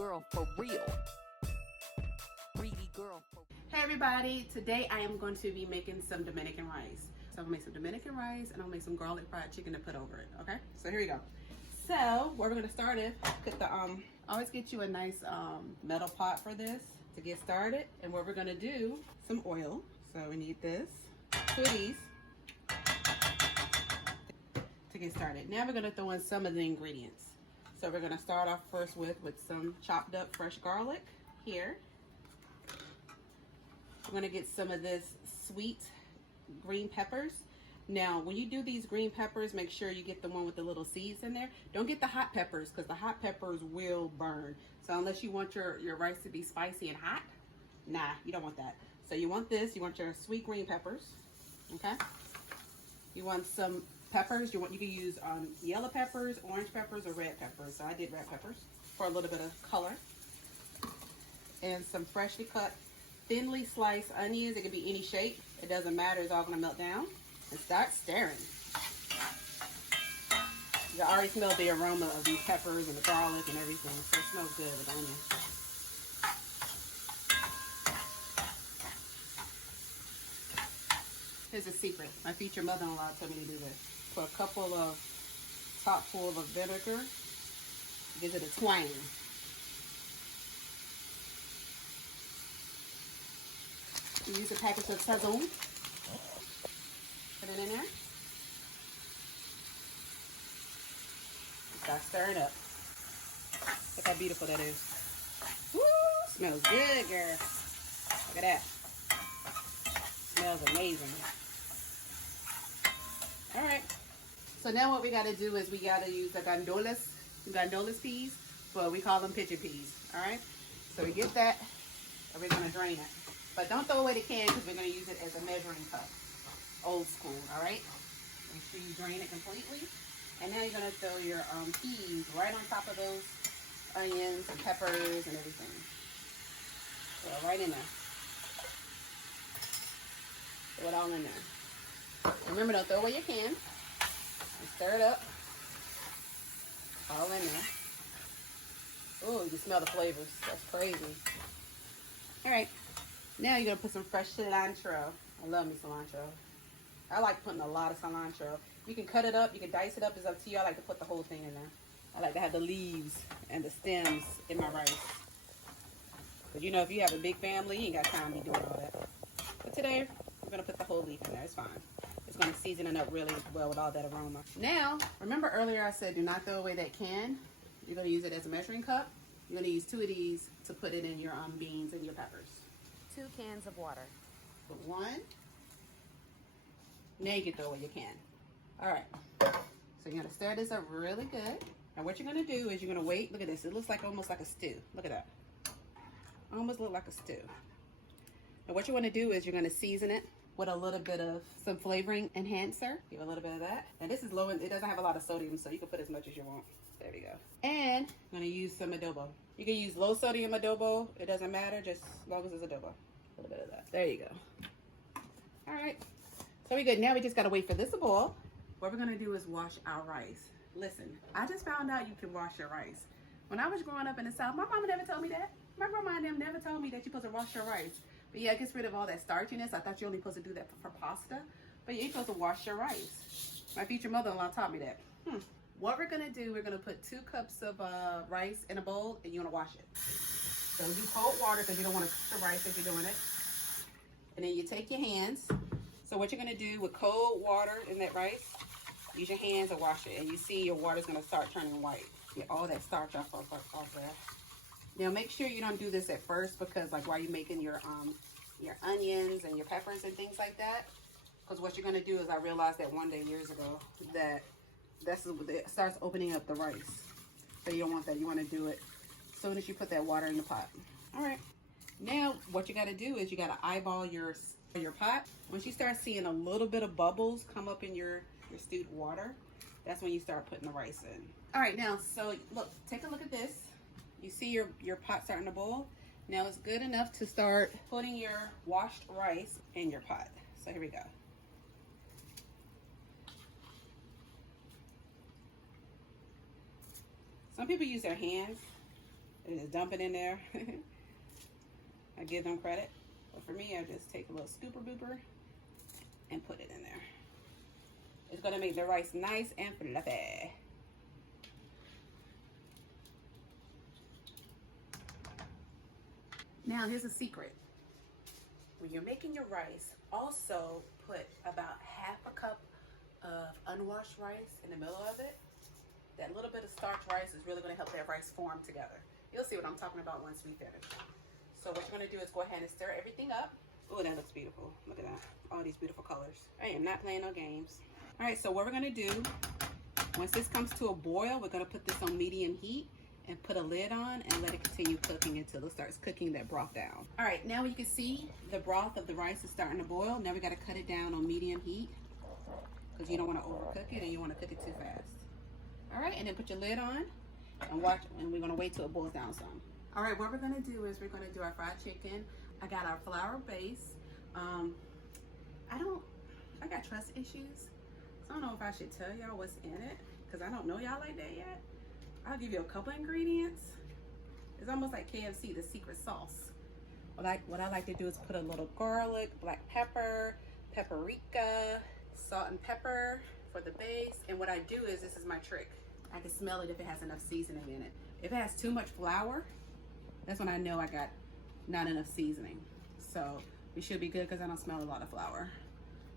girl for real. Greedy girl for Hey everybody, today I am going to be making some Dominican rice. So I'm gonna make some Dominican rice and I'll make some garlic fried chicken to put over it, okay? So here we go. So where we're gonna start is, put the, always get you a nice metal pot for this to get started. And what we're gonna do, some oil. So we need this, two of these to get started. Now we're gonna throw in some of the ingredients. So we're gonna start off first with some chopped up fresh garlic here. We're gonna get some of this sweet green peppers. Now, when you do these green peppers, make sure you get the one with the little seeds in there. Don't get the hot peppers because the hot peppers will burn. So unless you want your rice to be spicy and hot, nah, you don't want that. So you want this, you want your sweet green peppers, okay? You want some peppers. You can use yellow peppers, orange peppers, or red peppers. So I did red peppers for a little bit of color. And some freshly cut, thinly sliced onions. It can be any shape. It doesn't matter. It's all gonna melt down. And start stirring. You already smell the aroma of these peppers and the garlic and everything. So it smells good with the onion. Here's a secret. My future mother-in-law told me to do this. Put a couple of top full of vinegar. Gives it a twang. You use a package of sazon. Put it in there. Start stirring up. Look how beautiful that is. Woo! Smells good, girl. Look at that. Smells amazing. All right. So now what we got to do is we got to use the gondolas peas, but we call them pigeon peas. All right. So we get that, and we're gonna drain it. But don't throw away the can because we're gonna use it as a measuring cup. Old school, all right? Make sure you drain it completely. And now you're gonna throw your peas right on top of those onions and peppers and everything. So right in there. Throw it all in there. Remember, don't throw away your can. And stir it up. All in there. Oh, you can smell the flavors. That's crazy. All right. Now you're gonna put some fresh cilantro. I love me cilantro. I like putting a lot of cilantro. You can cut it up, you can dice it up, it's up to you. I like to put the whole thing in there. I like to have the leaves and the stems in my rice. But you know, if you have a big family, you ain't got time to be doing all that. But today, we're gonna put the whole leaf in there, it's fine. It's gonna season it up really well with all that aroma. Now, remember earlier I said do not throw away that can. You're gonna use it as a measuring cup. You're gonna use two of these to put it in your beans and your peppers. 2 cans of water. Put one. Now you can throw away your can. All right. So you're gonna stir this up really good. And what you're gonna do is you're gonna wait. Look at this. It looks like almost like a stew. Look at that. Almost look like a stew. And what you wanna do is you're gonna season it with a little bit of some flavoring enhancer. Give a little bit of that. And this is low, it doesn't have a lot of sodium, so you can put as much as you want. There we go. And I'm gonna use some adobo. You can use low sodium adobo. It doesn't matter, just as long as it's adobo. A little bit of that. There you go. All right. So we good. Now we just gotta wait for this to boil. What we're gonna do is wash our rice. Listen, I just found out you can wash your rice. When I was growing up in the South, my mama never told me that. My grandma and them never told me that you're supposed to wash your rice. But yeah, it gets rid of all that starchiness. I thought you're only supposed to do that for pasta. But yeah, you're supposed to wash your rice. My future mother-in-law taught me that. What we're gonna do, we're gonna put 2 cups of rice in a bowl and you wanna wash it. So do cold water because you don't wanna cook the rice as you're doing it. And then you take your hands. So what you're gonna do with cold water in that rice, use your hands and wash it. And you see your water's gonna start turning white. Get all that starch off there. Now make sure you don't do this at first because like while you're making your onions and your peppers and things like that. Because what you're gonna do is I realized that one day years ago that it starts opening up the rice. So you don't want that. You wanna do it as soon as you put that water in the pot. All right. Now what you gotta do is you gotta eyeball your pot. Once you start seeing a little bit of bubbles come up in your stewed water, that's when you start putting the rice in. All right, now, so look, take a look at this. You see your pot starting to boil? Now it's good enough to start putting your washed rice in your pot. So here we go. Some people use their hands. They just dump it in there. I give them credit. But for me, I just take a little scooper booper and put it in there. It's gonna make the rice nice and fluffy. Now here's a secret. When you're making your rice, also put about half a cup of unwashed rice in the middle of it. That little bit of starch rice is really gonna help that rice form together. You'll see what I'm talking about once we finish. So what you're gonna do is go ahead and stir everything up. Oh, that looks beautiful. Look at that. All these beautiful colors. I am not playing no games. All right, so what we're gonna do, once this comes to a boil, we're gonna put this on medium heat and put a lid on and let it continue cooking until it starts cooking that broth down. All right, now you can see the broth of the rice is starting to boil. Now we gotta cut it down on medium heat because you don't wanna overcook it and you wanna cook it too fast. All right, and then put your lid on and watch, and we're gonna wait till it boils down some. All right, what we're gonna do is we're gonna do our fried chicken. I got our flour base. I got trust issues. So I don't know if I should tell y'all what's in it because I don't know y'all like that yet. I'll give you a couple ingredients. It's almost like KFC, the secret sauce. What I like to do is put a little garlic, black pepper, paprika, salt and pepper for the base. And what I do is, this is my trick. I can smell it if it has enough seasoning in it. If it has too much flour, that's when I know I got not enough seasoning. So we should be good because I don't smell a lot of flour.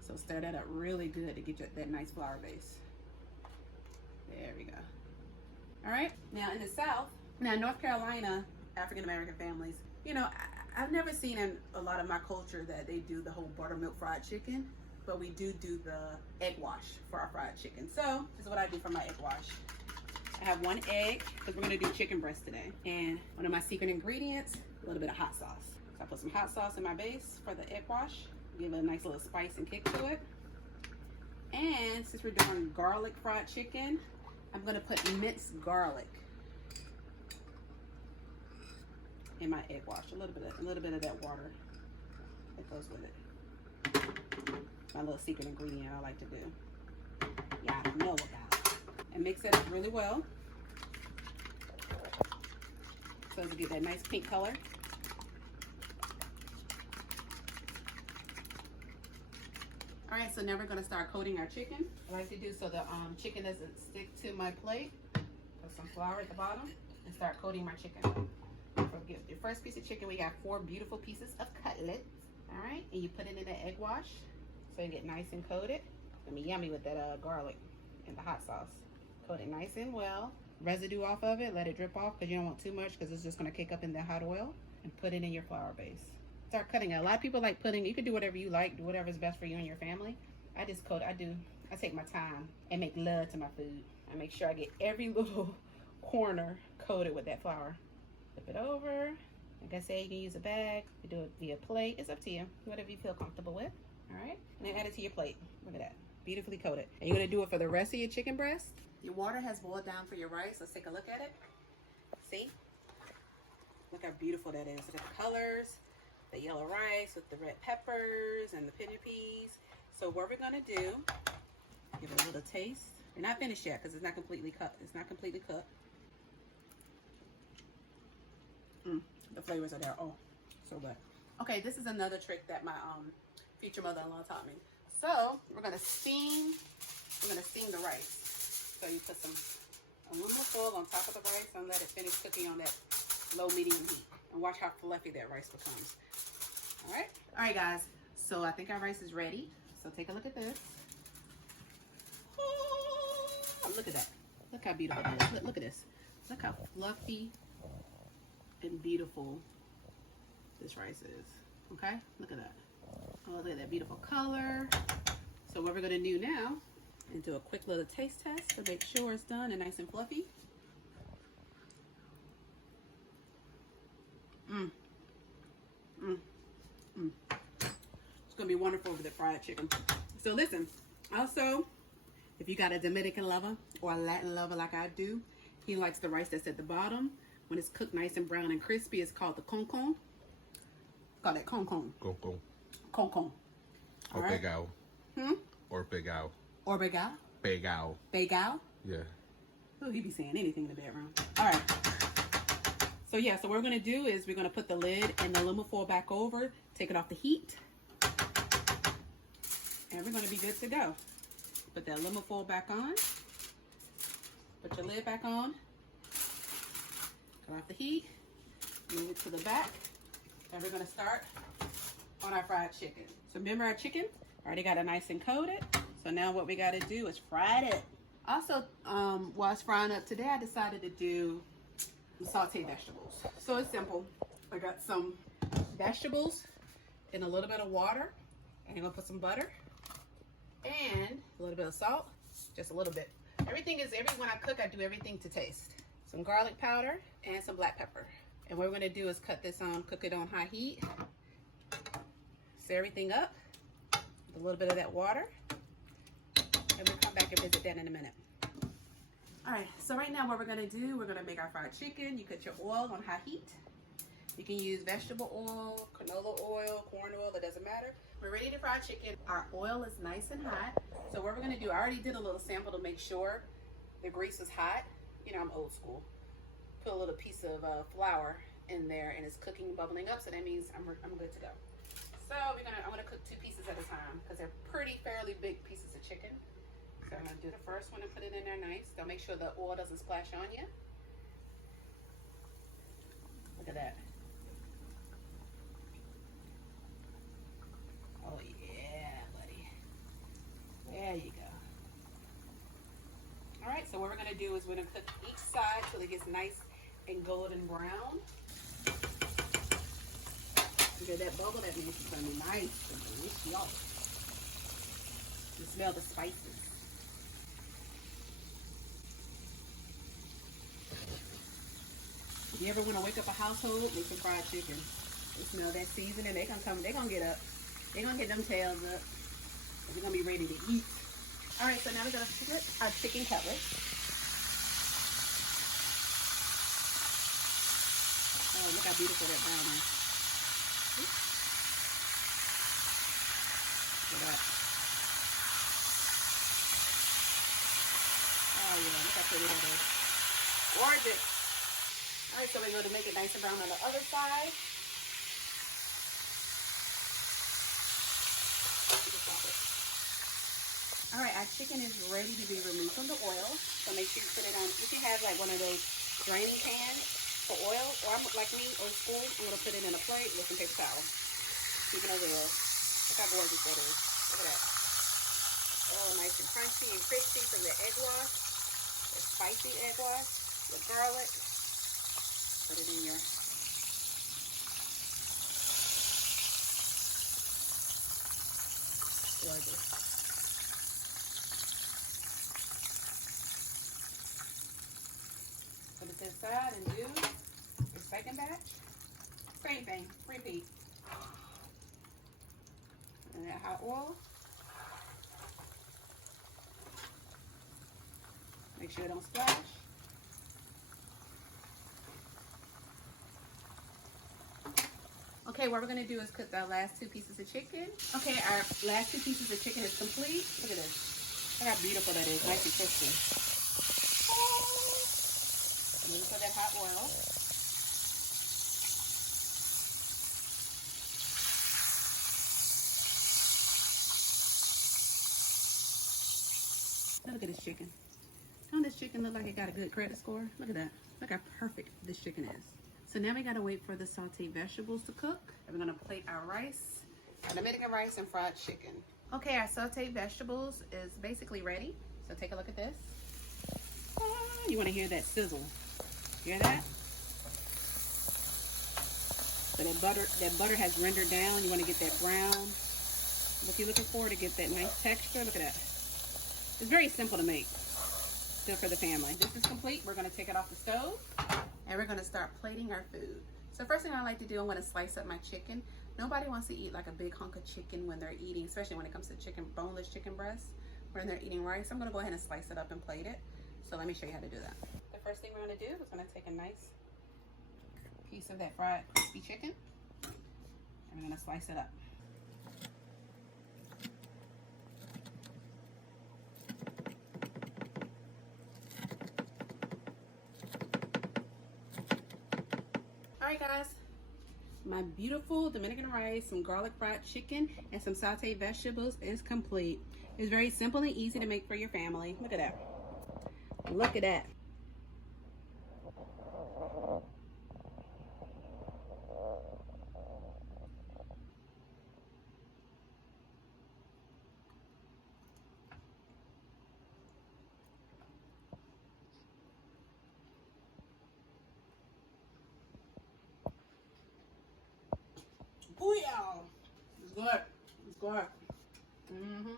So stir that up really good to get that nice flour base. There we go. All right, now in the South, now North Carolina, African-American families, you know, I've never seen in a lot of my culture that they do the whole buttermilk fried chicken, but we do the egg wash for our fried chicken. So this is what I do for my egg wash. I have 1 egg because we're gonna do chicken breast today. And one of my secret ingredients, a little bit of hot sauce. So I put some hot sauce in my base for the egg wash, give it a nice little spice and kick to it. And since we're doing garlic fried chicken, I'm gonna put minced garlic in my egg wash. A little bit of that water that goes with it. My little secret ingredient I like to do. Y'all know about it. And mix it up really well so as to get that nice pink color. All right, so now we're gonna start coating our chicken. I like to do so the chicken doesn't stick to my plate. Put some flour at the bottom and start coating my chicken. For your first piece of chicken, we got 4 beautiful pieces of cutlets. All right, and you put it in the egg wash so you get nice and coated. It's gonna be yummy with that garlic and the hot sauce. Coat it nice and well. Residue off of it, let it drip off because you don't want too much because it's just gonna kick up in the hot oil. And put it in your flour base. Start cutting it. A lot of people like putting, you can do whatever you like, do whatever's best for you and your family. I just coat, I take my time and make love to my food. I make sure I get every little corner coated with that flour. Flip it over. Like I said, you can use a bag, you do it via plate. It's up to you, whatever you feel comfortable with. All right, and then add it to your plate. Look at that, beautifully coated. And you're gonna do it for the rest of your chicken breast. Your water has boiled down for your rice. Let's take a look at it. See? Look how beautiful that is. Look at the colors. The yellow rice with the red peppers and the pinto peas. So what we're gonna do, give it a little taste. We're not finished yet because it's not completely cut. It's not completely cooked. The flavors are there. Oh, so good. Okay, this is another trick that my future mother-in-law taught me. So we're gonna steam the rice. So you put some aluminum foil on top of the rice and let it finish cooking on that low medium heat. And watch how fluffy that rice becomes. All right, guys. So I think our rice is ready. So take a look at this. Oh, look at that. Look how beautiful it is. Look at this. Look how fluffy and beautiful this rice is. Okay, look at that. Oh, look at that beautiful color. So what we're gonna do now is do a quick little taste test to make sure it's done and nice and fluffy. It's gonna be wonderful with the fried chicken. So listen, also, if you got a Dominican lover or a Latin lover like I do, he likes the rice that's at the bottom. When it's cooked nice and brown and crispy, it's called the con con. Call that con con. Con con. Con con. Or right. pegao. Or pegao. Or begao. Pegao. Begao. Yeah. Oh, he be saying anything in the bedroom. All right. So yeah, so what we're gonna do is we're gonna put the lid and the aluminum foil back over, take it off the heat, and we're gonna be good to go. Put the aluminum foil back on, put your lid back on, cut off the heat, move it to the back, and we're gonna start on our fried chicken. So remember our chicken? Already got it nice and coated. So now what we gotta do is fry it. Also, while it's frying up today, I decided to do sauteed vegetables. So it's simple. I got some vegetables in a little bit of water, and I'm gonna put some butter and a little bit of salt, just a little bit. When I cook, I do everything to taste. Some garlic powder and some black pepper. And what we're gonna do is cook it on high heat. Stir everything up with a little bit of that water. And we'll come back and visit that in a minute. All right, so right now what we're gonna do, we're gonna make our fried chicken. You put your oil on high heat. You can use vegetable oil, canola oil, corn oil, it doesn't matter. We're ready to fry chicken. Our oil is nice and hot. So what we're gonna do, I already did a little sample to make sure the grease is hot. You know, I'm old school. Put a little piece of flour in there and it's cooking, bubbling up, so that means I'm good to go. So I'm gonna cook 2 pieces at a time because they're fairly big pieces of chicken. So I'm gonna do the first one and put it in there nice. Don't make sure the oil doesn't splash on you. Look at that. Oh yeah, buddy. There you go. All right, so what we're gonna do is we're gonna cook each side till it gets nice and golden brown. Look at that bubble, that means it's gonna be nice and delicious. You smell the spices. If you ever want to wake up a household, make some fried chicken. They smell that seasoning, they're gonna get up. They're gonna get them tails up. They're gonna be ready to eat. All right, so now we're gonna split our chicken cutlets. Oh, look how beautiful that brown is. Look at that. Oh yeah, look how pretty that is. Gorgeous. All right, so we're going to make it nice and brown on the other side. All right, our chicken is ready to be removed from the oil. So make sure you put it on. You can have like one of those draining pans for oil, or like me, old school, I'm going to put it in a plate with some paper towel. Keep it over there. Look how gorgeous that is. Look at that. Oh, nice and crunchy and crispy from the egg wash. The spicy egg wash with garlic. Put it in your gorgeous. Put it to the side and do your second batch. Same thing, repeat. And that hot oil. Make sure it don't splash. Okay, what we're gonna do is cook our last 2 pieces of chicken. Okay, our last 2 pieces of chicken is complete. Look at this. Look how beautiful that is, nice and crispy. And then put that hot oil. Now look at this chicken. Don't this chicken look like it got a good credit score? Look at that. Look how perfect this chicken is. So now we gotta wait for the sauteed vegetables to cook. And we're gonna plate our rice, our Dominican rice and fried chicken. Okay, our sauteed vegetables is basically ready. So take a look at this. You wanna hear that sizzle. Hear that? So that butter has rendered down. You wanna get that brown. What you're looking for to get that nice texture. Look at that. It's very simple to make. Good for the family. This is complete. We're gonna take it off the stove. And we're gonna start plating our food. So first thing I like to do, I'm gonna slice up my chicken. Nobody wants to eat like a big hunk of chicken when they're eating, especially when it comes to chicken, boneless chicken breast, when they're eating rice. I'm gonna go ahead and slice it up and plate it. So let me show you how to do that. The first thing we're gonna do is gonna take a nice piece of that fried crispy chicken, and we're gonna slice it up. right, guys. My beautiful Dominican rice, some garlic fried chicken, and some sauteed vegetables is complete. It's very simple and easy to make for your family. Look at that. Look at that. Booyah! It's good. It's good. Mm-hmm.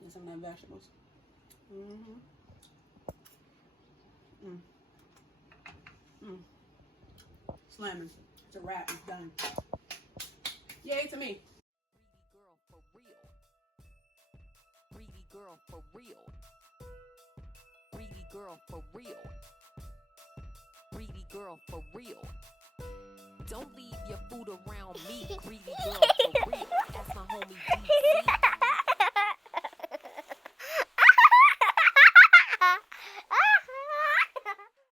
And some of them vegetables. Mm-hmm. Mm. Mm. Slamming. It's a wrap. It's done. Yay to me. Greedy girl for real. Greedy girl for real. Greedy girl for real. Greedy girl for real. Don't leave your food around